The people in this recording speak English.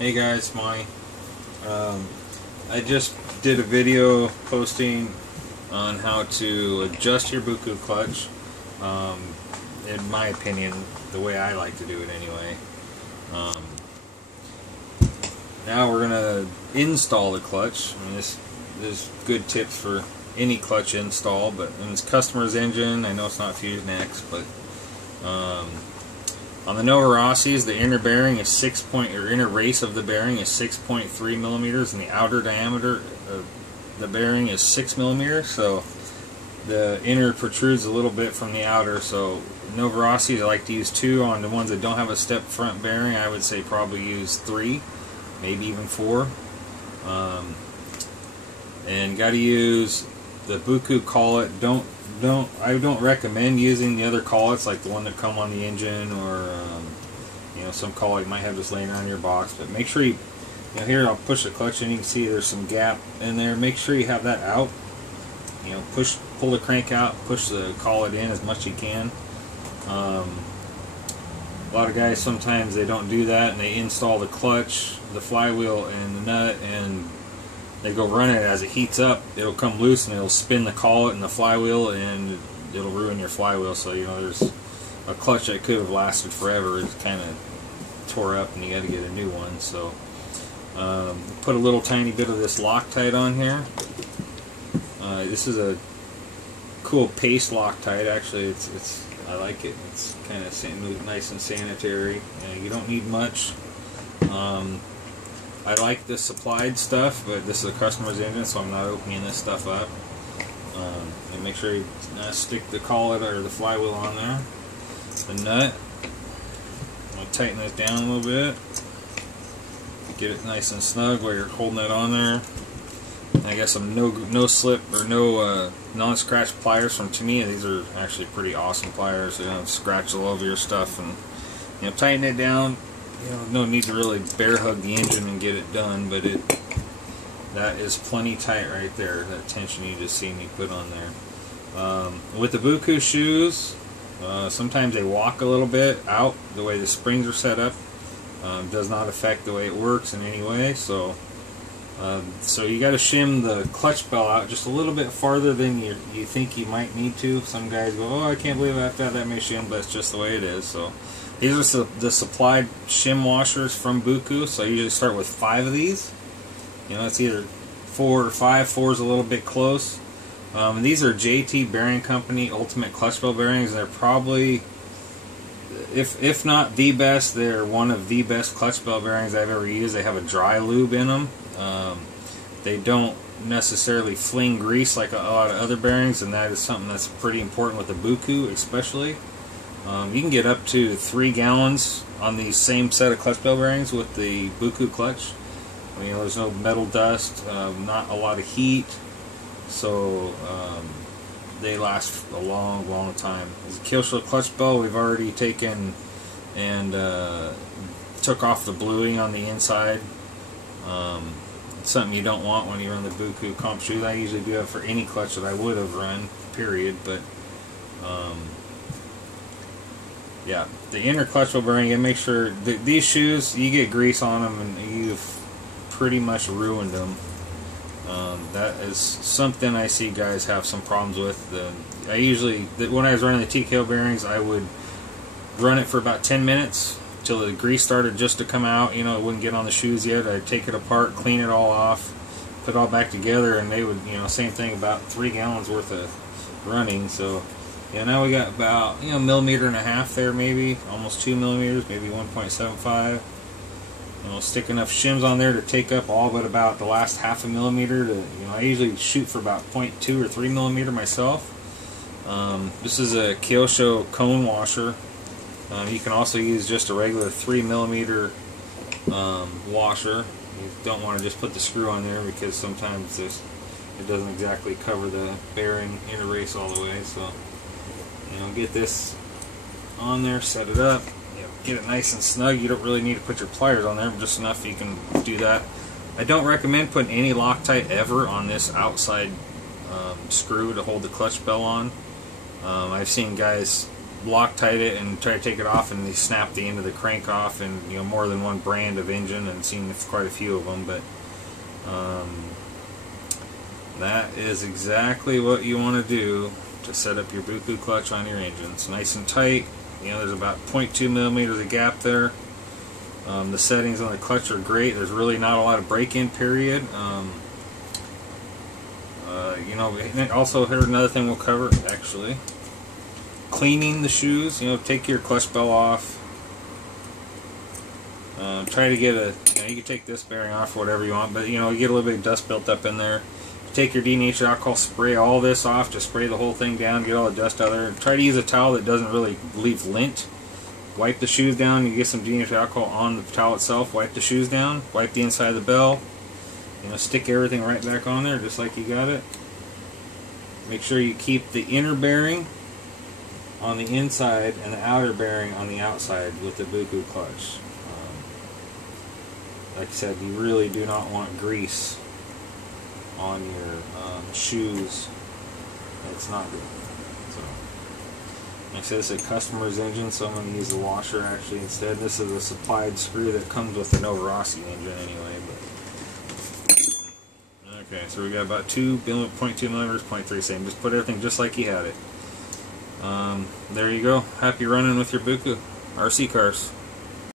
Hey guys, Monty. I just did a video posting on how to adjust your Buku clutch. In my opinion, the way I like to do it anyway. Now we're gonna install the clutch. I mean, there's good tips for any clutch install, but in this customer's engine, I know it's not Fusion X, but on the Nova Rossi's, the inner bearing is inner race of the bearing is 6.3 millimeters, and the outer diameter of the bearing is 6 millimeters. So the inner protrudes a little bit from the outer. So Nova Rossi's, I like to use 2. On the ones that don't have a step front bearing, I would say probably use 3, maybe even 4. And got to use the Buku collet. I don't recommend using the other collets like the one that come on the engine, or some collet you might have just laying around your box. But make sure here I'll push the clutch in. You can see there's some gap in there. Make sure you have that out. Pull the crank out, push the collet in as much as you can. A lot of guys sometimes they don't do that, and they install the clutch, the flywheel, and the nut, and they go run it. As it heats up, it'll come loose and it'll spin the collet and the flywheel, and it'll ruin your flywheel. So there's a clutch that could have lasted forever. It's kind of tore up and you got to get a new one. So put a little tiny bit of this Loctite on here. This is a cool paste Loctite. Actually, I like it. It's kind of nice and sanitary. You don't need much. I like the supplied stuff, but this is a customer's engine, so I'm not opening this stuff up. And make sure you stick the collet or the flywheel on there. The nut. I'm going to tighten this down a little bit. Get it nice and snug while you're holding it on there. And I got some no slip or no non-scratch pliers from Tamiya. These are actually pretty awesome pliers. They don't scratch all over your stuff, and tighten it down. No need to really bear hug the engine and get it done, but that is plenty tight right there. That tension you just see me put on there. With the Buku shoes, sometimes they walk a little bit out. The way the springs are set up does not affect the way it works in any way. So you got to shim the clutch bell out just a little bit farther than you think you might need to. Some guys go, "Oh, I can't believe I have to have that many shim," but it's just the way it is. So these are the supplied shim washers from Buku. So I usually start with 5 of these. It's either 4 or 5. 4 is a little bit close. And these are JT Bearing Company Ultimate Clutch Bell bearings. They're probably, if not the best, they're one of the best clutch bell bearings I've ever used. They have a dry lube in them. They don't necessarily fling grease like a lot of other bearings, and that is something that's pretty important with the Buku especially. You can get up to 3 gallons on these same set of clutch bell bearings with the Buku clutch. There's no metal dust, not a lot of heat, so they last a long time. As a Killshot clutch bell, we've already taken and took off the bluing on the inside. It's something you don't want when you run the Buku comp shoes. I usually do that for any clutch that I would have run, period. But yeah, the inner clutch bell bearing, and make sure these shoes, you get grease on them and you've pretty much ruined them. That is something I see guys have some problems with. When I was running the TKO bearings, I would run it for about 10 minutes till the grease started just to come out. It wouldn't get on the shoes yet. I'd take it apart, clean it all off, put it all back together, and they would, same thing, about 3 gallons worth of running. So now we got about 1.5 millimeters there, maybe almost 2 millimeters, maybe 1.75. Stick enough shims on there to take up all but about the last 0.5 millimeter. I usually shoot for about 0.2 or 3 millimeter myself. This is a Killshot cone washer. You can also use just a regular 3 millimeter washer. You don't want to just put the screw on there because sometimes it doesn't exactly cover the bearing inner race all the way. So get this on there, set it up. Get it nice and snug. You don't really need to put your pliers on there, just enough you can do that. I don't recommend putting any Loctite ever on this outside screw to hold the clutch bell on. I've seen guys Loctite it and try to take it off, and they snap the end of the crank off, and you know, more than one brand of engine, and seen quite a few of them. But that is exactly what you want to do to set up your Buku clutch on your engine. It's nice and tight. You know, there's about 0.2 millimeters of gap there. The settings on the clutch are great. There's really not a lot of break-in period. You know, also here's another thing we'll cover, actually. Cleaning the shoes. You know, take your clutch bell off. Try to get a, you know, you can take this bearing off, whatever you want, but you know, you get a little bit of dust built up in there. Take your denatured alcohol, spray all this off, just spray the whole thing down, get all the dust out of there. Try to use a towel that doesn't really leave lint. Wipe the shoes down, you get some denatured alcohol on the towel itself, wipe the shoes down, wipe the inside of the bell. You know, stick everything right back on there just like you got it. Make sure you keep the inner bearing on the inside and the outer bearing on the outside with the Buku clutch. Like I said, you really do not want grease on your shoes. It's not good. So, like I said, it's a customer's engine, so I'm going to use the washer actually instead. This is a supplied screw that comes with the Rossi engine anyway. But okay, so we got about 2.2 millimeters, 0.3, same. Just put everything just like you had it. There you go. Happy running with your Buku RC cars.